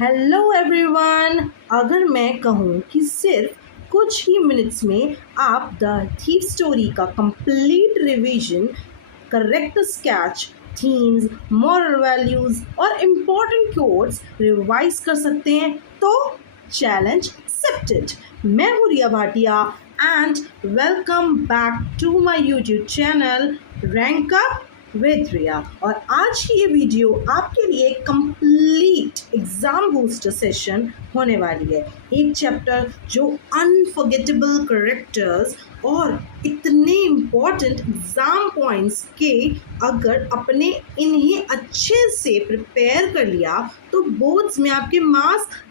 Hello everyone. अगर मैं कहूँ कि सिर्फ कुछ ही मिनट्स में आप द थीफ स्टोरी का complete revision, character sketch, themes, moral values और इम्पोर्टेंट कोट्स रिवाइज कर सकते हैं तो चैलेंज एक्सेप्टेड। मैं हूँ Riya Bhatia and welcome back to my YouTube channel rank up with Riya. और आज की ये वीडियो आपके लिए कंप्लीट एग्जाम बूस्टर सेशन होने वाली है। एक चैप्टर जो अनफॉरगेटेबल कैरेक्टर्स और इतने इम्पोर्टेंट एग्जाम पॉइंट्स के अगर अपने इन्हें अच्छे से प्रिपेयर कर लिया तो बोर्ड्स में आपके मार्क्स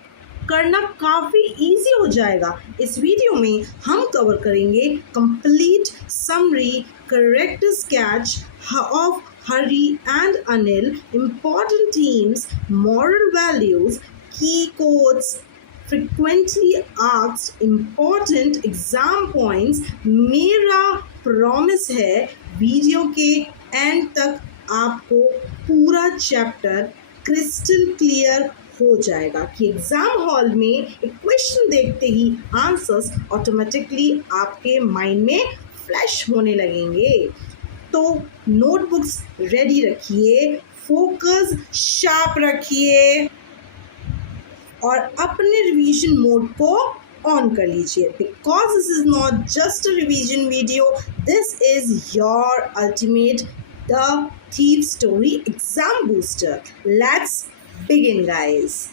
करना काफ़ी इजी हो जाएगा। इस वीडियो में हम कवर करेंगे complete summary, correct sketch of Hari and Anil, important themes, moral values, key quotes, frequently asked important exam points। मेरा प्रॉमिस है वीडियो के एंड तक आपको पूरा चैप्टर क्रिस्टल क्लियर हो जाएगा कि एग्जाम हॉल में एक क्वेश्चन देखते ही आंसर्स ऑटोमेटिकली आपके माइंड में फ्लैश होने लगेंगे। तो नोटबुक्स रेडी रखिए, फोकस शार्प रखिए और अपने रिवीजन मोड को ऑन कर लीजिए, because this is not just a revision video, this is your ultimate the thief story exam booster. Let's begin guys.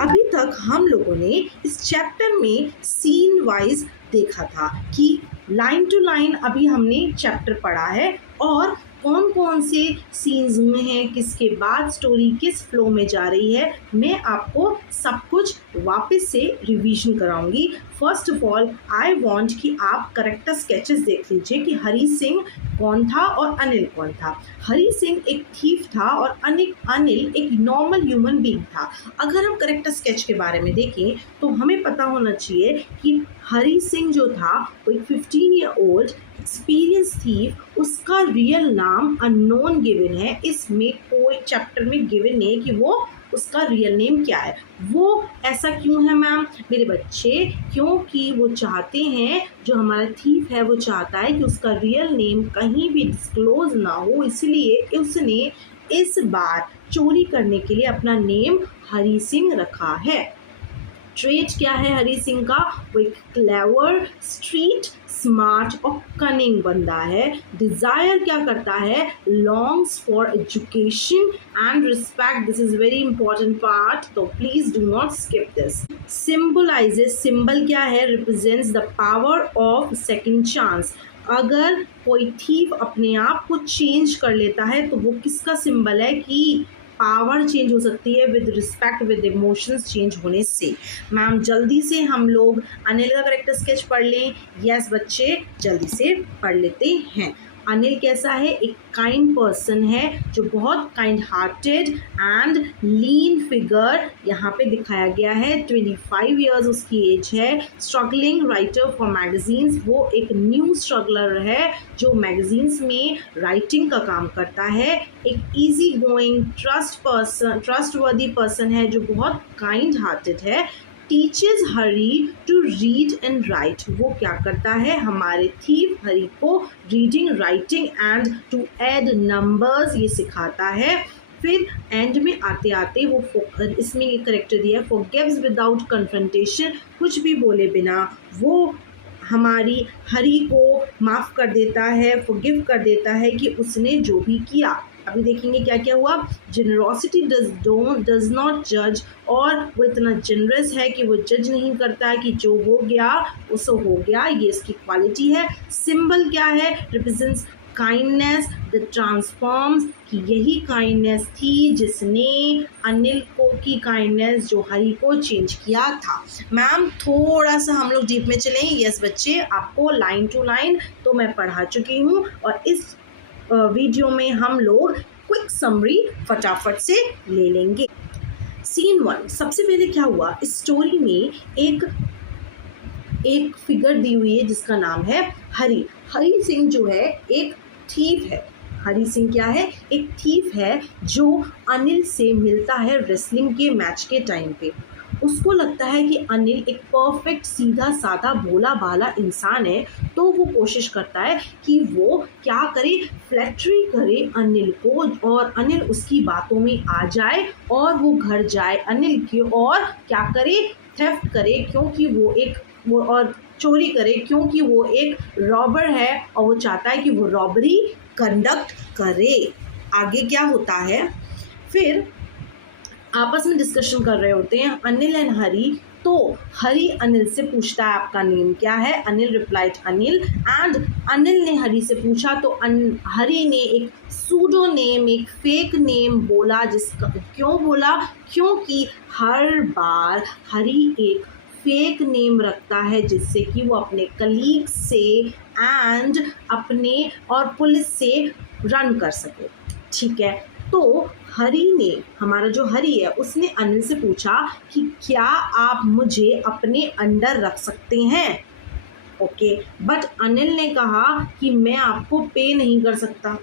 अभी तक हम लोगों ने इस चैप्टर में सीन वाइज देखा था कि लाइन टू लाइन अभी हमने चैप्टर पढ़ा है और कौन कौन से सीन्स हुए हैं, किसके बाद स्टोरी किस फ्लो में जा रही है। मैं आपको सब कुछ वापस से रिवीजन कराऊंगी। First of all I want कि आप करेक्टर स्केचेस देख लीजिए कि हरी सिंह कौन था और अनिल कौन था। हरी सिंह एक थीफ था और अनिल एक नॉर्मल ह्यूमन बीइंग था। अगर हम करेक्टर स्केच के बारे में देखें तो हमें पता होना चाहिए कि हरी सिंह जो था वो एक 15 ईयर ओल्ड एक्सपीरियंस थीफ, उसका रियल नाम अननोन गिवन है। इसमें कोई चैप्टर में गिवन नहीं कि वो उसका रियल नेम क्या है। वो ऐसा क्यों है मैम मेरे बच्चे? क्योंकि वो चाहते हैं, जो हमारा थीफ है वो चाहता है कि उसका रियल नेम कहीं भी डिस्क्लोज ना हो, इसलिए उसने इस बार चोरी करने के लिए अपना नेम हरी सिंह रखा है। ट्रेट क्या है हरी सिंह का? वो एक क्लेवर, स्ट्रीट स्मार्ट और कनिंग बंदा है। डिजायर क्या करता है? Longs for education and respect. This is very important part, तो please do not skip this. Symbolises, symbol क्या है? Represents the power of second chance. अगर कोई थीफ अपने आप को चेंज कर लेता है तो वो किसका सिंबल है कि पावर चेंज हो सकती है with respect, with emotions change होने से। मैम जल्दी से हम लोग अनिल का करेक्टर स्केच पढ़ लें। यस बच्चे, जल्दी से पढ़ लेते हैं। अनिल कैसा है? एक काइंड पर्सन है जो बहुत kind hearted and lean figure यहाँ पे दिखाया गया है। 25 इयर्स उसकी एज है। स्ट्रगलिंग राइटर फॉर मैगजीन्स, वो एक न्यू स्ट्रगलर है जो मैगजीन्स में राइटिंग का काम करता है। एक इजी गोइंग ट्रस्टवर्दी पर्सन है जो बहुत काइंड हार्टेड है। Teaches Hari to read and write, वो क्या करता है? हमारे थीफ हरी को reading, writing and to add numbers ये सिखाता है। फिर एंड में आते आते वो इसमें ये करेक्टर दिया है, फॉरगिव्स विदाउट कन्फ्रंटेशन, कुछ भी बोले बिना वो हमारी हरी को माफ़ कर देता है, फॉरगिव कर देता है कि उसने जो भी किया। अभी देखेंगे क्या क्या हुआ। जेनरोसिटी डज नॉट जज, और वो इतना जनरस है कि वो जज नहीं करता है कि जो हो गया वो सो हो गया, ये इसकी क्वालिटी है। सिंबल क्या है? रिप्रेजेंट्स काइंडनेस द ट्रांसफॉर्म्स, कि यही काइंडनेस थी जिसने अनिल को की काइंडनेस जो हरी को चेंज किया था। मैम थोड़ा सा हम लोग डीप में चलें। यस बच्चे, आपको लाइन टू लाइन तो मैं पढ़ा चुकी हूँ और इस वीडियो में हम लोग क्विक समरी फटाफट से ले लेंगे। सीन 1, सबसे पहले क्या हुआ? इस स्टोरी में एक एक फिगर दी हुई है जिसका नाम है हरी। हरी सिंह जो है एक थीफ है। हरी सिंह क्या है? एक थीफ है जो अनिल से मिलता है रेसलिंग के मैच के टाइम पे। उसको लगता है कि अनिल एक परफेक्ट सीधा साधा भोला भाला इंसान है, तो वो कोशिश करता है कि वो क्या करे, फ्लैक्ट्री करे अनिल को, और अनिल उसकी बातों में आ जाए और वो घर जाए अनिल की, और क्या करे, थेफ्ट करे, क्योंकि वो और चोरी करे क्योंकि वो एक रॉबर है और वो चाहता है कि वो रॉबरी कंडक्ट करे। आगे क्या होता है, फिर आपस में डिस्कशन कर रहे होते हैं अनिल एंड हरी। तो हरी अनिल से पूछता है आपका नेम क्या है? अनिल रिप्लाइड अनिल। एंड अनिल ने हरी से पूछा तो हरी ने एक सूडो नेम, एक फेक नेम बोला। जिसका क्यों बोला? क्योंकि हर बार हरी एक फेक नेम रखता है जिससे कि वो अपने कलीग से एंड अपने और पुलिस से रन कर सके। ठीक है, तो हरी ने, हमारा जो हरी है, उसने अनिल से पूछा कि क्या आप मुझे अपने अंडर रख सकते हैं? ओके, बट अनिल ने कहा कि मैं आपको पे नहीं कर सकता।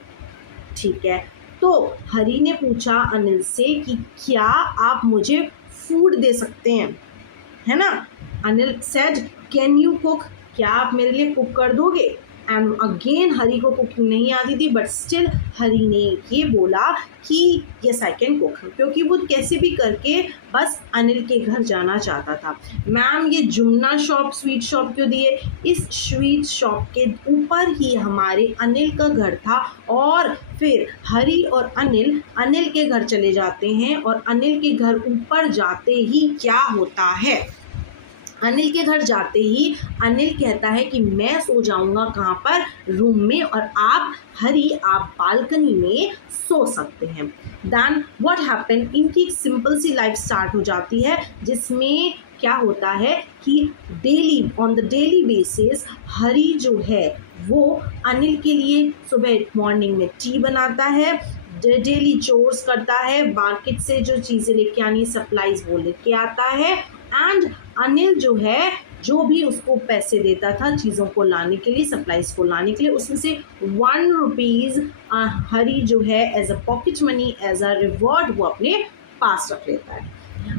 ठीक है, तो हरी ने पूछा अनिल से कि क्या आप मुझे फूड दे सकते हैं, है ना? Anil said can you cook, क्या आप मेरे लिए कुक कर दोगे? एंड अगेन हरी को कुकिंग नहीं आती थी, बट स्टिल हरी ने ये बोला कि यस आई कैन कुक, क्योंकि वो कैसे भी करके बस अनिल के घर जाना चाहता था। मैम ये जुमना शॉप स्वीट शॉप क्यों दिए? इस स्वीट शॉप के ऊपर ही हमारे अनिल का घर था। और फिर हरी और अनिल के घर चले जाते हैं, और अनिल के घर ऊपर जाते ही क्या होता है, अनिल के घर जाते ही अनिल कहता है कि मैं सो जाऊंगा कहाँ पर? रूम में, और आप हरी आप बालकनी में सो सकते हैं। देन व्हाट हैपन, इनकी एक सिंपल सी लाइफ स्टार्ट हो जाती है जिसमें क्या होता है कि daily on the daily basis Hari जो है वो अनिल के लिए सुबह मॉर्निंग में टी बनाता है, डेली चोर्स करता है, मार्केट से जो चीज़ें लेके आनी सप्लाईज वो लेके आता है। एंड अनिल जो है जो भी उसको पैसे देता था चीज़ों को लाने के लिए, सप्लाईज को लाने के लिए, उसमें से 1 रुपीज़ हरी जो है as a pocket money, as a reward वो अपने पास रख लेता है।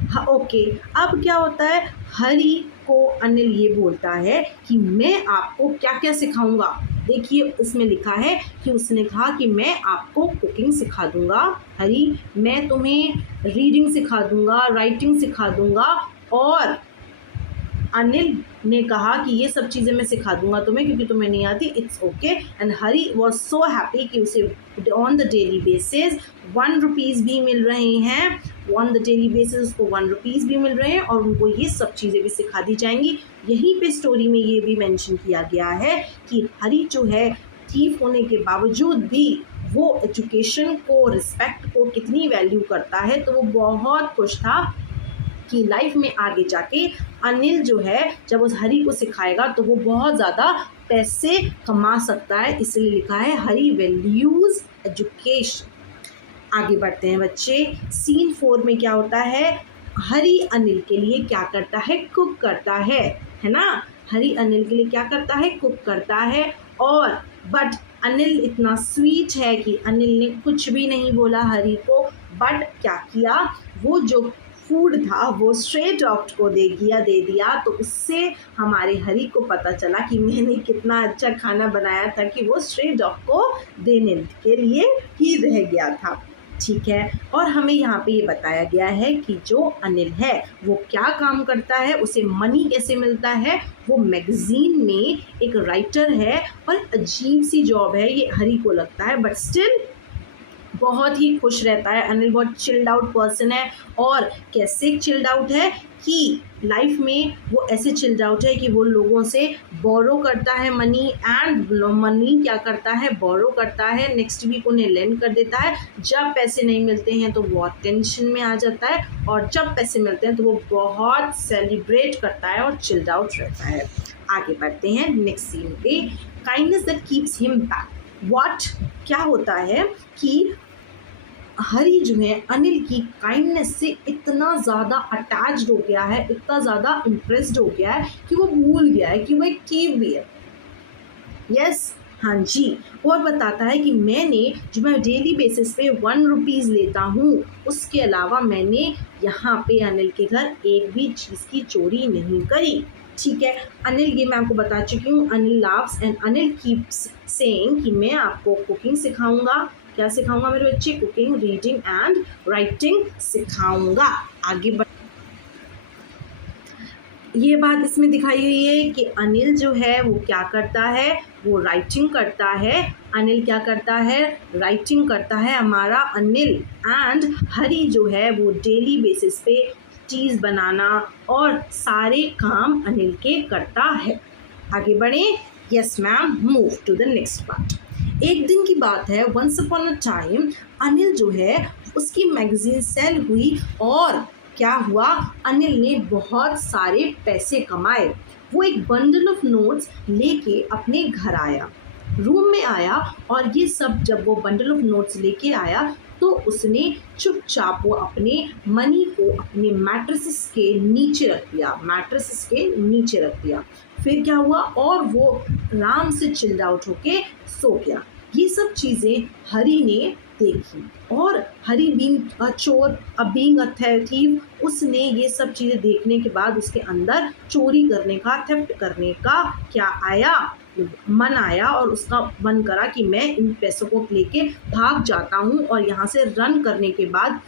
हाँ, ओके, अब क्या होता है, हरी को अनिल ये बोलता है कि मैं आपको क्या क्या सिखाऊंगा। देखिए इसमें लिखा है कि उसने कहा कि मैं आपको कुकिंग सिखा दूंगा हरी, मैं तुम्हें रीडिंग सिखा दूंगा, राइटिंग सिखा दूंगा, और अनिल ने कहा कि ये सब चीज़ें मैं सिखा दूंगा तुम्हें क्योंकि तुम्हें नहीं आती, it's okay. And Hari was so happy कि उसे on the daily basis 1 rupees भी मिल रहे हैं, ऑन द डेली बेसिस उसको 1 रुपीज़ भी मिल रहे हैं, और उनको ये सब चीज़ें भी सिखा दी जाएंगी। यहीं पे स्टोरी में ये भी मेंशन किया गया है कि हरी जो है थीफ होने के बावजूद भी वो एजुकेशन को, रिस्पेक्ट को कितनी वैल्यू करता है। तो वो बहुत खुश था कि लाइफ में आगे जाके अनिल जो है जब उस हरी को सिखाएगा तो वो बहुत ज़्यादा पैसे कमा सकता है, इसलिए लिखा है हरी वैल्यूज़ एजुकेशन। आगे बढ़ते हैं बच्चे, सीन 4 में क्या होता है, हरी अनिल के लिए क्या करता है, कुक करता है ना? हरी अनिल के लिए क्या करता है, कुक करता है। और बट अनिल इतना स्वीट है कि अनिल ने कुछ भी नहीं बोला हरी को, बट क्या किया, वो जो फूड था वो स्ट्रे डॉग को दे दिया। तो उससे हमारे हरी को पता चला कि मैंने कितना अच्छा खाना बनाया था कि वो स्ट्रे डॉग को देने के लिए ही रह गया था। ठीक है, और हमें यहाँ पे ये बताया गया है कि जो अनिल है वो क्या काम करता है, उसे मनी कैसे मिलता है। वो मैगजीन में एक राइटर है, और अजीब सी जॉब है ये हरी को लगता है, बट स्टिल बहुत ही खुश रहता है। अनिल बहुत चिल्ड आउट पर्सन है, और कैसे चिल्ड आउट है कि लाइफ में वो ऐसे चिल्ड आउट है कि वो लोगों से बोरो करता है मनी, एंड मनी क्या करता है, बोरो करता है, नेक्स्ट वीक उन्हें लेंड कर देता है। जब पैसे नहीं मिलते हैं तो बहुत टेंशन में आ जाता है, और जब पैसे मिलते हैं तो वो बहुत सेलिब्रेट करता है और चिल्ड आउट रहता है। आगे बढ़ते हैं नेक्स्ट सीन पे, kindness that keeps him back. What, क्या होता है कि हरी जो है अनिल की काइंडनेस से इतना ज़्यादा अटैच्ड हो गया है, इतना ज़्यादा इम्प्रेस्ड हो गया है कि वो भूल गया है कि वो एक कीव भी है। यस, हाँ जी। और बताता है कि मैंने जो मैं डेली बेसिस पे 1 रुपीज़ लेता हूँ, उसके अलावा मैंने यहाँ पे अनिल के घर एक भी चीज़ की चोरी नहीं करी। ठीक है, अनिल, ये मैं आपको बता चुकी हूँ। Anil loves and Anil keeps saying कि मैं आपको कुकिंग सिखाऊंगा। क्या सिखाऊंगा मेरे बच्चे? कुकिंग, रीडिंग एंड राइटिंग सिखाऊंगा। आगे बढ़, ये बात इसमें दिखाई हुई है कि अनिल जो है वो क्या करता है, वो राइटिंग करता है। अनिल क्या करता है? राइटिंग करता है हमारा अनिल। एंड हरी जो है वो डेली बेसिस पे चीज़ बनाना और सारे काम अनिल के करता है। आगे बढ़े। Yes ma'am, move to the next part. एक दिन की बात है, once upon a time Anil जो है उसकी मैगजीन सेल हुई और क्या हुआ, अनिल ने बहुत सारे पैसे कमाए। वो एक बंडल ऑफ नोट्स लेके अपने घर आया, रूम में आया, और ये सब जब वो बंडल ऑफ नोट्स लेके आया तो उसने चुपचाप वो अपने मनी को अपने मैट्रेसेस के नीचे रख दिया, मैट्रेसेस के नीचे रख दिया। फिर क्या हुआ, और वो आराम से चिल्ड आउट होके सो गया। ये सब चीज़ें हरी ने देखी, और हरी बीइंग अ चोर, बीइंग अ थीव, उसने ये सब चीज़ें देखने के बाद उसके अंदर चोरी करने का, थेफ्ट करने का क्या आया, मन आया, और उसका मन करा कि मैं इन पैसों को लेके भाग जाता हूँ। और यहाँ से रन करने के बाद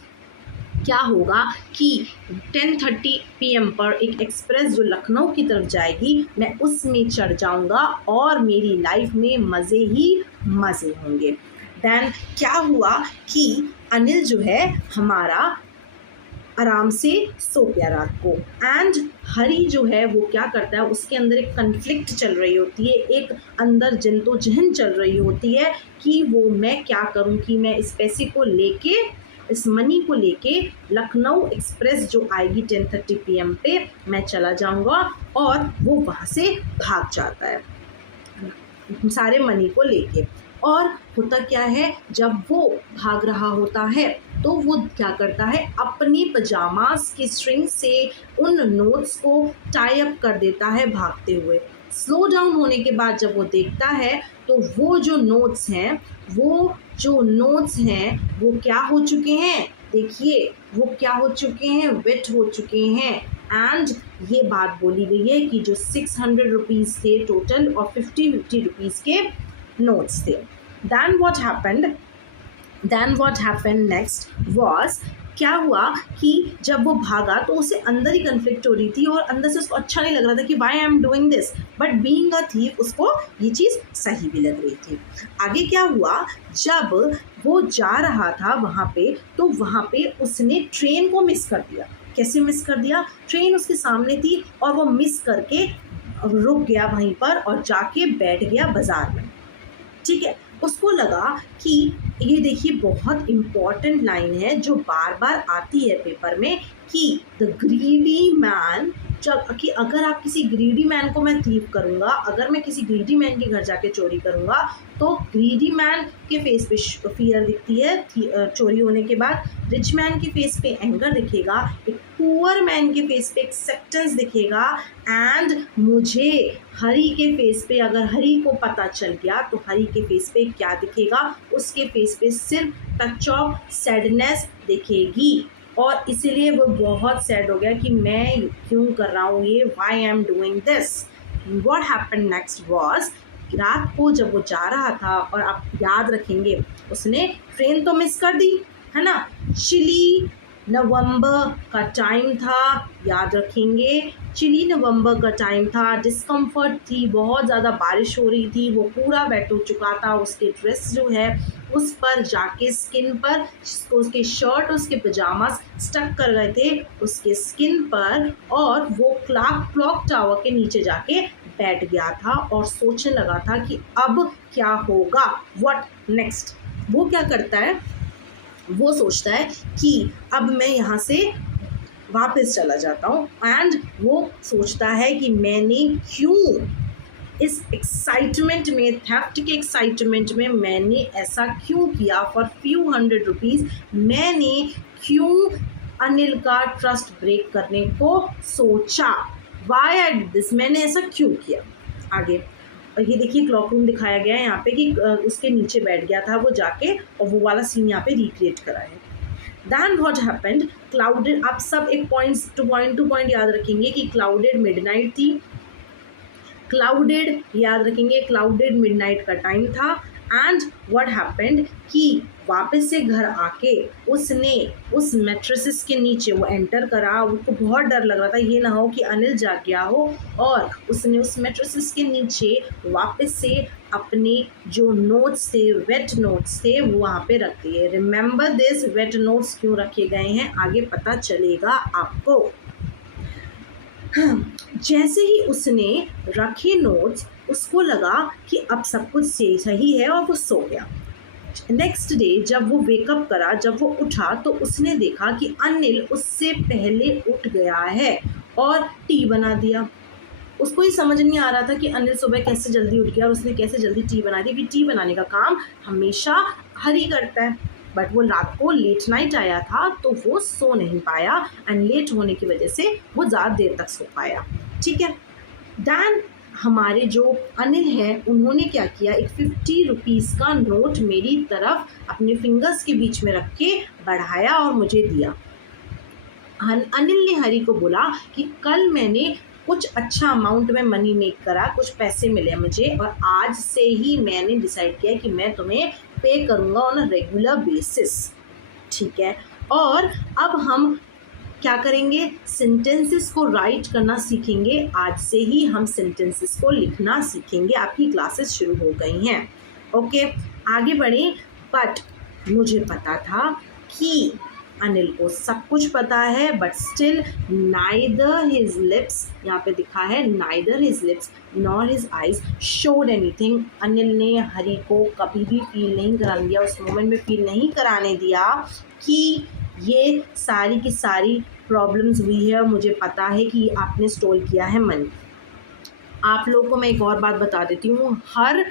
क्या होगा कि 10:30 PM पर एक एक्सप्रेस जो लखनऊ की तरफ जाएगी, मैं उसमें चढ़ जाऊंगा और मेरी लाइफ में मज़े ही मज़े होंगे। देन क्या हुआ कि अनिल जो है हमारा आराम से सो गया रात को। एंड हरी जो है वो क्या करता है, उसके अंदर एक कन्फ्लिक्ट चल रही होती है, एक अंदर जद्दोजहद चल रही होती है कि वो मैं क्या करूं, कि मैं इस पैसे को लेके, इस मनी को लेके लखनऊ एक्सप्रेस जो आएगी 10:30 PM पे, मैं चला जाऊंगा। और वो वहाँ से भाग जाता है सारे मनी को लेके। और होता क्या है, जब वो भाग रहा होता है तो वो क्या करता है, अपनी पजामास की स्ट्रिंग से उन नोट्स को टाई अप कर देता है भागते हुए। स्लो डाउन होने के बाद जब वो देखता है तो वो जो नोट्स हैं वो क्या हो चुके हैं, देखिए वो क्या हो चुके हैं, वेट हो चुके हैं। एंड ये बात बोली गई है कि जो 600 रुपीज़ थे टोटल और 50 रुपीज़ के नोट्स थे। Then what happened next was, क्या हुआ कि जब वो भागा तो उसे अंदर ही कन्फ्लिक्ट हो रही थी और अंदर से उसको अच्छा नहीं लग रहा था कि why I am doing this, but being a thief उसको ये चीज़ सही भी लग रही थी। आगे क्या हुआ, जब वो जा रहा था वहाँ पे तो वहाँ पे उसने ट्रेन को मिस कर दिया। कैसे मिस कर दिया, ट्रेन उसके सामने थी और वो मिस करके रुक गया वहीं पर और जाके बैठ गया बाजार में। ठीक है, उसको लगा कि ये देखिए बहुत इम्पॉर्टेंट लाइन है जो बार बार आती है पेपर में कि द ग्रीडी मैन, कि अगर आप किसी ग्रीडी मैन को मैं थीफ करूँगा, अगर मैं किसी ग्रीडी मैन के घर जाके चोरी करूँगा तो ग्रीडी मैन के फेस पे फियर दिखती है चोरी होने के बाद, रिच मैन के फेस पे एंगर दिखेगा, एक पुअर मैन के फेस पे एक्सेप्टेंस दिखेगा, एंड मुझे हरी के फेस पे, अगर हरी को पता चल गया तो हरी के फेस पे क्या दिखेगा, उसके फेस पे सिर्फ टच ऑफ सैडनेस दिखेगी। और इसीलिए वो बहुत सैड हो गया कि मैं क्यों कर रहा हूँ ये, why I am doing this. What happened next was, रात को जब वो जा रहा था, और आप याद रखेंगे उसने ट्रेन तो मिस कर दी है ना, चिली नवंबर का टाइम था, याद रखेंगे चिली नवंबर का टाइम था, डिस्कम्फर्ट थी, बहुत ज़्यादा बारिश हो रही थी, वो पूरा वेट हो चुका था, उसके ड्रेस जो है उस पर जाके स्किन पर, उसके शर्ट उसके पजामास स्टक कर गए थे उसके स्किन पर, और वो क्लॉक टावर के नीचे जाके बैठ गया था और सोचने लगा था कि अब क्या होगा, व्हाट नेक्स्ट। वो क्या करता है, वो सोचता है कि अब मैं यहाँ से वापस चला जाता हूँ, एंड वो सोचता है कि मैंने क्यों इस एक्साइटमेंट में, थेफ्ट के एक्साइटमेंट में मैंने ऐसा क्यों किया? फॉर फ्यू 100 रुपीज़ मैंने क्यों अनिल का ट्रस्ट ब्रेक करने को सोचा? वाई आई डिड दिस, मैंने ऐसा क्यों किया? आगे और ये देखिए क्लॉक रूम दिखाया गया है यहाँ पे कि उसके नीचे बैठ गया था वो जाके, और वो वाला सीन यहाँ पे रिक्रिएट करा है। Then what happened? Clouded, आप सब एक पॉइंट टू पॉइंट याद रखेंगे कि क्लाउडेड मिडनाइट थी, क्लाउडेड याद रखेंगे, क्लाउडेड मिडनाइट का टाइम था। एंड व्हाट हैपेंड कि वापस से घर आके उसने उस मैट्रेसेस के नीचे वो एंटर करा, उसको बहुत डर लग रहा था ये ना हो कि अनिल जाग गया हो, और उसने उस मैट्रेसेस के नीचे वापस से अपने जो नोट्स थे, वेट नोट्स थे, वो वहाँ पे रख दिए। रिमेंबर दिस, वेट नोट्स क्यों रखे गए हैं आगे पता चलेगा आपको। जैसे ही उसने रखे नोट्स, उसको लगा कि अब सब कुछ सही है और वो सो गया। नेक्स्ट डे जब वो वेकअप करा, जब वो उठा तो उसने देखा कि अनिल उससे पहले उठ गया है और टी बना दिया। उसको ही समझ नहीं आ रहा था कि अनिल सुबह कैसे जल्दी उठ गया और उसने कैसे जल्दी टी बना दी, क्योंकि टी बनाने का काम हमेशा हरी करता है। बट वो रात को लेट नाइट आया था तो वो सो नहीं पाया, एंड लेट होने की वजह से वो ज़्यादा देर तक सो पाया। ठीक है, दैन हमारे जो अनिल हैं उन्होंने क्या किया, एक 50 रुपीज़ का नोट मेरी तरफ अपने फिंगर्स के बीच में रख के बढ़ाया और मुझे दिया। अनिल ने हरी को बोला कि कल मैंने कुछ अच्छा अमाउंट में मनी मेक करा, कुछ पैसे मिले मुझे, और आज से ही मैंने डिसाइड किया कि मैं तुम्हें पे करूँगा ऑन अ रेगुलर बेसिस। ठीक है, और अब हम क्या करेंगे, सेंटेंसेस को राइट करना सीखेंगे। आज से ही हम सेंटेंसेस को लिखना सीखेंगे, आपकी क्लासेस शुरू हो गई हैं। ओके, आगे बढ़ें। बट मुझे पता था कि अनिल को सब कुछ पता है, but still neither his lips, यहाँ पे दिखा है neither his lips nor his eyes showed anything. Anil ने हरी को कभी भी फील नहीं कराने दिया, उस मोमेंट में फील नहीं कराने दिया कि ये सारी की सारी प्रॉब्लम्स हुई है और मुझे पता है कि आपने स्टोल किया है मनी। आप लोगों को मैं एक और बात बता देती हूँ, हर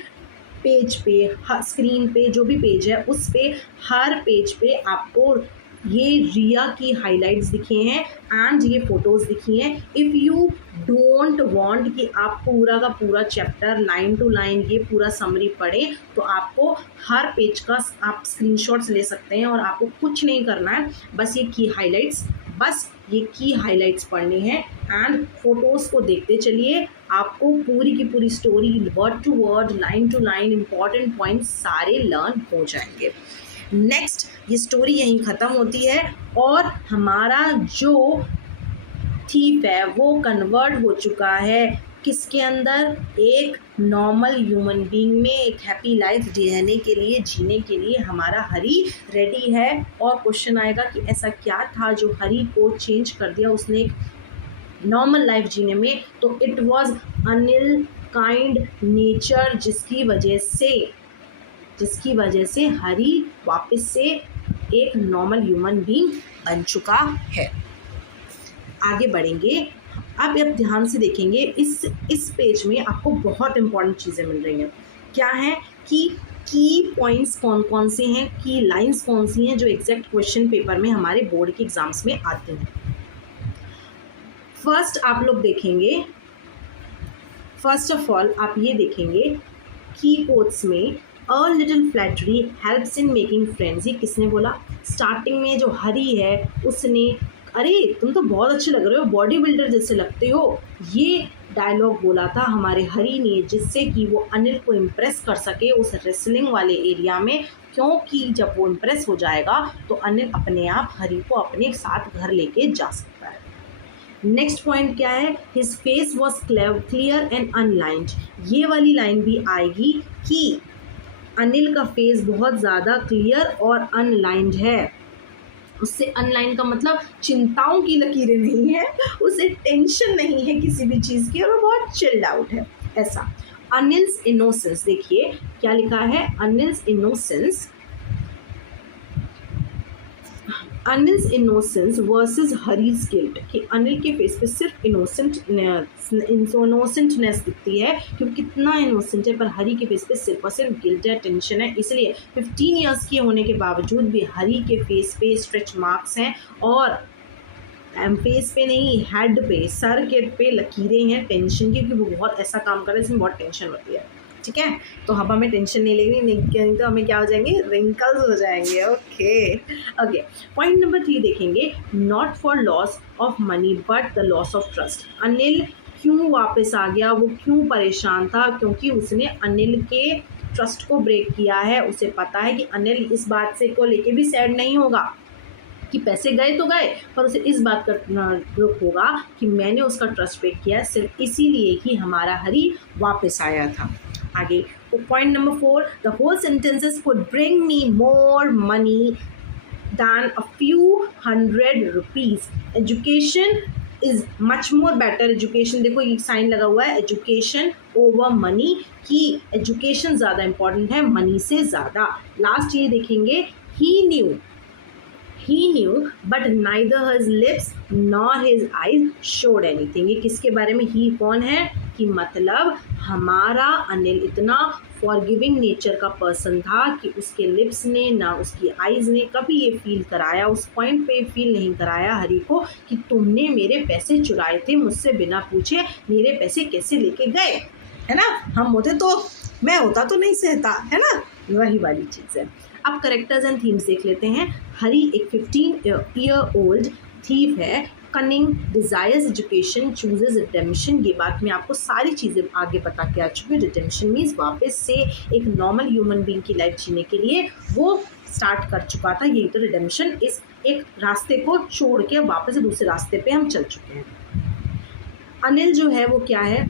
पेज पे, हर स्क्रीन पे जो भी पेज है उस पे, हर पेज पे आपको ये रिया की हाइलाइट्स दिखे हैं एंड ये फोटोज़ दिखी हैं। इफ़ यू डोंट वांट कि आप पूरा का पूरा चैप्टर लाइन टू लाइन ये पूरा समरी पढ़ें, तो आपको हर पेज का आप स्क्रीनशॉट्स ले सकते हैं और आपको कुछ नहीं करना है, बस ये की हाइलाइट्स पढ़ने हैं एंड फोटोज़ को देखते चलिए। आपको पूरी की पूरी story word to word, line to line, important points सारे लर्न हो जाएंगे। नेक्स्ट, ये स्टोरी यहीं ख़त्म होती है और हमारा जो थीफ है वो कन्वर्ट हो चुका है किसके अंदर, एक नॉर्मल ह्यूमन बीइंग में, एक हैप्पी लाइफ जीने के लिए, हमारा हरी रेडी है। और क्वेश्चन आएगा कि ऐसा क्या था जो हरी को चेंज कर दिया उसने एक नॉर्मल लाइफ जीने में, तो it was Anil kind nature, जिसकी वजह से हरी वापस से एक नॉर्मल ह्यूमन बीइंग बन चुका है। आगे बढ़ेंगे। अब आप ध्यान से देखेंगे, इस पेज में आपको बहुत इंपॉर्टेंट चीज़ें मिल रही हैं। क्या है कि की पॉइंट्स कौन कौन से हैं, की लाइंस कौन सी हैं जो एग्जैक्ट क्वेश्चन पेपर में हमारे बोर्ड के एग्जाम्स में आते हैं। फर्स्ट आप लोग देखेंगे, फर्स्ट ऑफ ऑल आप ये देखेंगे की कोट्स में a little flattery helps in making friends. ये किसने बोला? स्टार्टिंग में जो हरी है उसने, अरे तुम तो बहुत अच्छे लग रहे हो, बॉडी बिल्डर जैसे लगते हो, ये डायलॉग बोला था हमारे हरी ने, जिससे कि वो अनिल को इम्प्रेस कर सके उस रेसलिंग वाले एरिया में, क्योंकि जब वो इम्प्रेस हो जाएगा तो अनिल अपने आप हरी को अपने साथ घर लेके जा सकता है। नेक्स्ट पॉइंट क्या है, his face was clear and unlined. ये वाली लाइन भी आएगी कि अनिल का फेस बहुत ज़्यादा क्लियर और अनलाइंड है। उससे अनलाइन का मतलब चिंताओं की लकीरें नहीं है, उसे टेंशन नहीं है किसी भी चीज़ की, और वो बहुत चिल्ड आउट है ऐसा। अनिल्स इनोसेंस, देखिए क्या लिखा है, Anil's innocence Anil's innocence versus Hari's guilt, कि अनिल के फेस पे सिर्फ इनोसेंटनेस दिखती है कि वो कितना इनोसेंट है, पर हरी के फेस पे सिर्फ और सिर्फ गिल्ट है, टेंशन है। इसलिए 15 ईयर्स के होने के बावजूद भी हरी के फेस पे स्ट्रेच मार्क्स हैं, और फेस पे नहीं, हेड पे, सर के पे लकीरें हैं टेंशन की, क्योंकि वो बहुत ऐसा काम कर रहा है जिसमें बहुत टेंशन होती है। ठीक है, तो अब हमें टेंशन नहीं लेगी, नहीं तो हमें क्या हो जाएंगे, रिंकल्स हो जाएंगे। ओके ओके, पॉइंट नंबर 3 देखेंगे, not for loss of money but the loss of trust. Anil क्यों वापस आ गया, वो क्यों परेशान था, क्योंकि उसने अनिल के ट्रस्ट को ब्रेक किया है। उसे पता है कि अनिल इस बात से को लेके भी सैड नहीं होगा कि पैसे गए तो गए, पर उसे इस बात का दुख होगा कि मैंने उसका ट्रस्ट ब्रेक किया, सिर्फ इसीलिए ही हमारा हरी वापस आया था। आगे point number 4, the whole sentences could bring me more money than a few hundred rupees. Education is much more better. Education, देखो ये साइन लगा हुआ है, एजुकेशन ओवर मनी, की एजुकेशन ज़्यादा इंपॉर्टेंट है मनी से ज़्यादा। लास्ट ये देखेंगे, he knew but neither his lips nor his eyes showed anything। ये किसके बारे में, ही कौन है, कि मतलब हमारा अनिल इतना फॉरगिविंग नेचर का पर्सन था कि उसके लिप्स ने ना उसकी आइज़ ने कभी ये फील कराया, उस पॉइंट पे फील नहीं कराया हरी को कि तुमने मेरे पैसे चुराए थे मुझसे बिना पूछे, मेरे पैसे कैसे लेके गए, है ना। हम होते तो, मैं होता तो नहीं सहता, है ना, वही वाली चीज़ है। अब करेक्टर्स एंड थीम्स देख लेते हैं। हरी एक 15-year-old थीफ है, cunning, desires education, chooses redemption. ये बात मैं आपको सारी चीज़ें आगे बता के आ चुकी हूँ। रिडेम्पशन मीन्स वापस से एक नॉर्मल ह्यूमन बीइंग की लाइफ जीने के लिए वो स्टार्ट कर चुका था। यही तो रिडेम्पशन, इस एक रास्ते को छोड़ के वापस दूसरे रास्ते पे हम चल चुके हैं। अनिल जो है वो क्या है,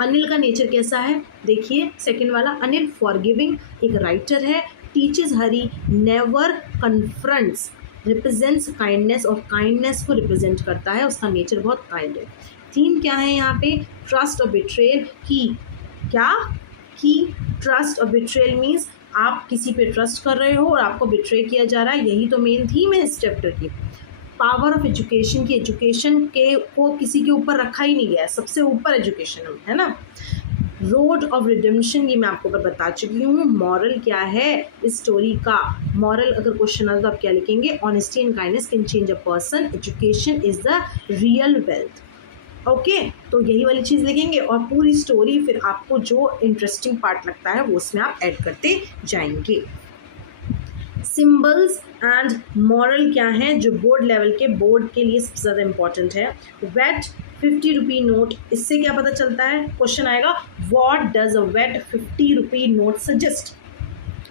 अनिल का नेचर कैसा है, देखिए सेकंड वाला, अनिल फॉरगिविंग, एक राइटर है, टीचेस हरी, नेवर कन्फ्रंट्स, रिप्रेजेंट्स काइंडनेस, और काइंडनेस को रिप्रेजेंट करता है, उसका नेचर बहुत काइंड है। थीम क्या है यहाँ पे, ट्रस्ट और बिट्रेयल, कि ट्रस्ट और बिट्रेयल मीन्स आप किसी पे ट्रस्ट कर रहे हो और आपको बिट्रे किया जा रहा है, यही तो मेन थीम है इस चैप्टर की। पावर ऑफ एजुकेशन, की एजुकेशन के को किसी के ऊपर रखा ही नहीं गया है, सबसे ऊपर एजुकेशन है ना। रोड ऑफ रिडेम्पशन, ये मैं आपको बता चुकी हूँ। मॉरल क्या है इस स्टोरी का, मॉरल अगर क्वेश्चन आता तो आप क्या लिखेंगे, honesty and kindness can change a person, education is the real wealth. Okay, तो यही वाली चीज़ लिखेंगे, और पूरी स्टोरी फिर आपको जो इंटरेस्टिंग पार्ट लगता है वो उसमें आप ऐड करते जाएंगे। सिंबल्स एंड मॉरल क्या है, जो बोर्ड लेवल के, बोर्ड के लिए सबसे ज़्यादा इंपॉर्टेंट है। वेट 50 रुपी नोट, इससे क्या पता चलता है, क्वेश्चन आएगा, what does a wet 50 rupee note suggest,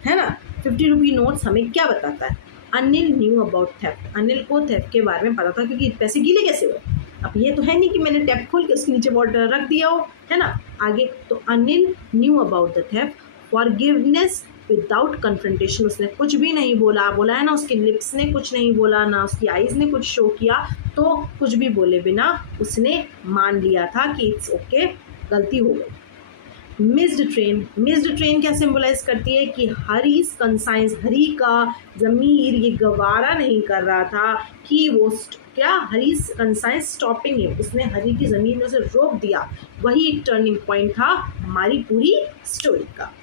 है ना। 50 रुपी नोट्स हमें क्या बताता है, Anil knew about theft, Anil को थेफ्ट के बारे में पता था, क्योंकि पैसे गीले कैसे हुए, अब ये तो है नहीं कि मैंने टैप खोल के उसके नीचे वाटर रख दिया हो, है ना। आगे तो Anil knew about the theft, forgiveness without confrontation, उसने कुछ भी नहीं बोला, बोला है ना, उसके लिप्स ने कुछ नहीं बोला, ना उसकी आइज़ ने कुछ शो किया, तो कुछ भी बोले बिना उसने मान लिया था कि इट्स ओके, गलती हो गई। मिस्ड ट्रेन क्या सिंबलाइज करती है, कि हरी कंसाइंस, हरी का ज़मीर ये गवारा नहीं कर रहा था कि वो क्या, हरी कंसाइंस स्टॉपिंग है, उसने हरी की ज़मीर में उसे रोक दिया, वही एक टर्निंग पॉइंट था हमारी पूरी स्टोरी का।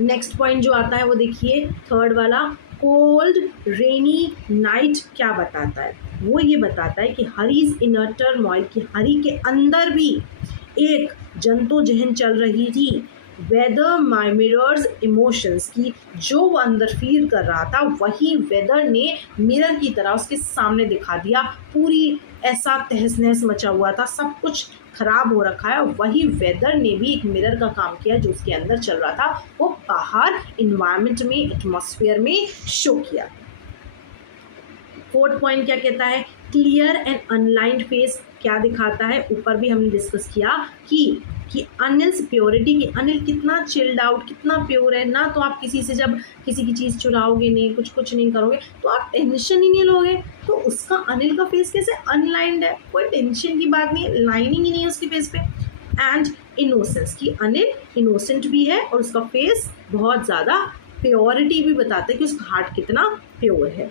नेक्स्ट पॉइंट जो आता है वो देखिए, थर्ड वाला, कोल्ड रेनी नाइट क्या बताता है, वो ये बताता है कि हरीज इनर टर्मोइल, की हरी के अंदर भी एक जंतुजहन चल रही थी। वेदर माई मिरर्स इमोशंस, की जो वो अंदर फील कर रहा था वही वेदर ने मिरर की तरह उसके सामने दिखा दिया। पूरी ऐसा तहस नहस मचा हुआ था, सब कुछ खराब हो रखा है, वही वेदर ने भी एक मिरर का काम किया, जो उसके अंदर चल रहा था वो बाहर इन्वायरमेंट में, एटमॉस्फेयर में शो किया। फोर्थ पॉइंट क्या कहता है, क्लियर एंड अनलाइंड फेस क्या दिखाता है, ऊपर भी हमने डिस्कस किया कि अनिल्स प्योरिटी, की अनिल कितना चिल्ड आउट, कितना प्योर है ना। तो आप किसी से जब किसी की चीज़ चुराओगे नहीं, कुछ नहीं करोगे, तो आप टेंशन ही नहीं लोगे। तो उसका अनिल का फेस कैसे अनलाइंड है, कोई टेंशन की बात नहीं है, लाइनिंग ही नहीं है उसके फेस पे। एंड इनोसेंस, की अनिल इनोसेंट भी है और उसका फेस बहुत ज़्यादा प्योरिटी भी बताता है कि उसका हार्ट कितना प्योर है।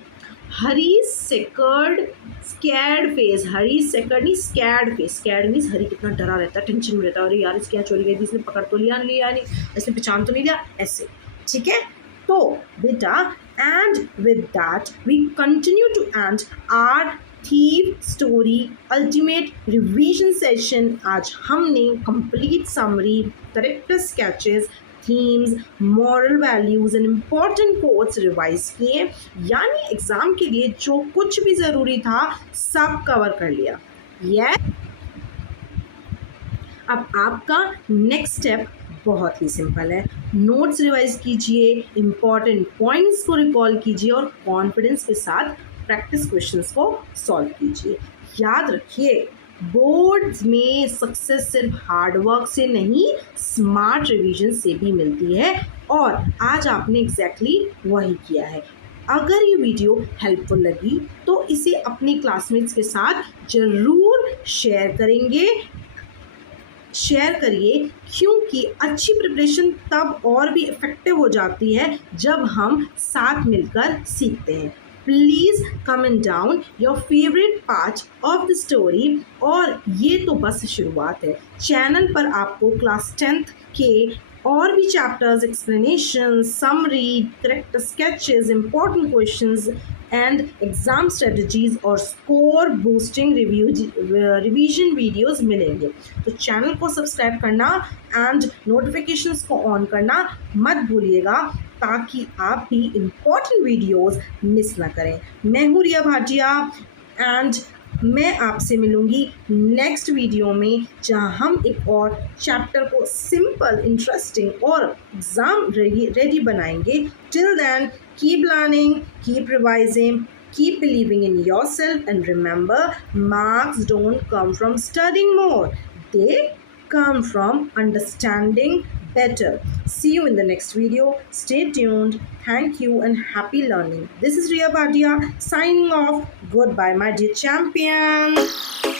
हरी सेकर्ड स्कैर्ड फेस, हरी सेकर्ड नहीं स्कैर्ड फेस, स्कैर्ड मीन्स हरी कितना डरा रहता है, टेंशन में रहता है, अरे यार इसके यहाँ चोरी गई थी, इसने पकड़ तो लिया नहीं, इसने पहचान तो नहीं लिया, ऐसे, ठीक है। तो बेटा and with that we continue to end our thief story ultimate revision session. आज हमने complete summary, character sketches, themes, moral values and important quotes revise किए, यानी एग्जाम के लिए जो कुछ भी ज़रूरी था सब कवर कर लिया। अब आपका नेक्स्ट स्टेप बहुत ही सिंपल है, नोट्स रिवाइज कीजिए, इम्पॉर्टेंट पॉइंट्स को रिकॉल कीजिए और कॉन्फिडेंस के साथ प्रैक्टिस क्वेश्चंस को सॉल्व कीजिए। याद रखिए, बोर्ड्स में सक्सेस सिर्फ हार्डवर्क से नहीं, स्मार्ट रिवीजन से भी मिलती है, और आज आपने एग्जैक्टली वही किया है। अगर ये वीडियो हेल्पफुल लगी तो इसे अपने क्लासमेट्स के साथ ज़रूर शेयर करिए, क्योंकि अच्छी प्रिपरेशन तब और भी इफ़ेक्टिव हो जाती है जब हम साथ मिलकर सीखते हैं। Please comment down your favourite part of the story, और ये तो बस शुरुआत है। चैनल पर आपको क्लास 10th के और भी chapters, explanation, summary, character sketches, important questions and exam strategies और स्कोर बूस्टिंग रिवीजन वीडियोस मिलेंगे। तो चैनल को सब्सक्राइब करना एंड नोटिफिकेशंस को ऑन करना मत भूलिएगा, ताकि आप भी इम्पॉर्टेंट वीडियोस मिस ना करें। मैं हूँ रिया भाटिया एंड मैं आपसे मिलूँगी नेक्स्ट वीडियो में, जहाँ हम एक और चैप्टर को सिंपल, इंटरेस्टिंग और एग्ज़ाम रेडी बनाएंगे। Till then keep learning, keep revising, keep believing in yourself, and remember, marks don't come from studying more, they come from understanding better. See you in the next video. Stay tuned. Thank you and happy learning. This is Riya Bhatia signing off. Goodbye, my dear champions.